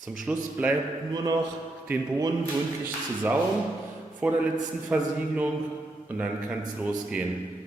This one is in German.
Zum Schluss bleibt nur noch den Boden gründlich zu saugen vor der letzten Versiegelung und dann kann es losgehen.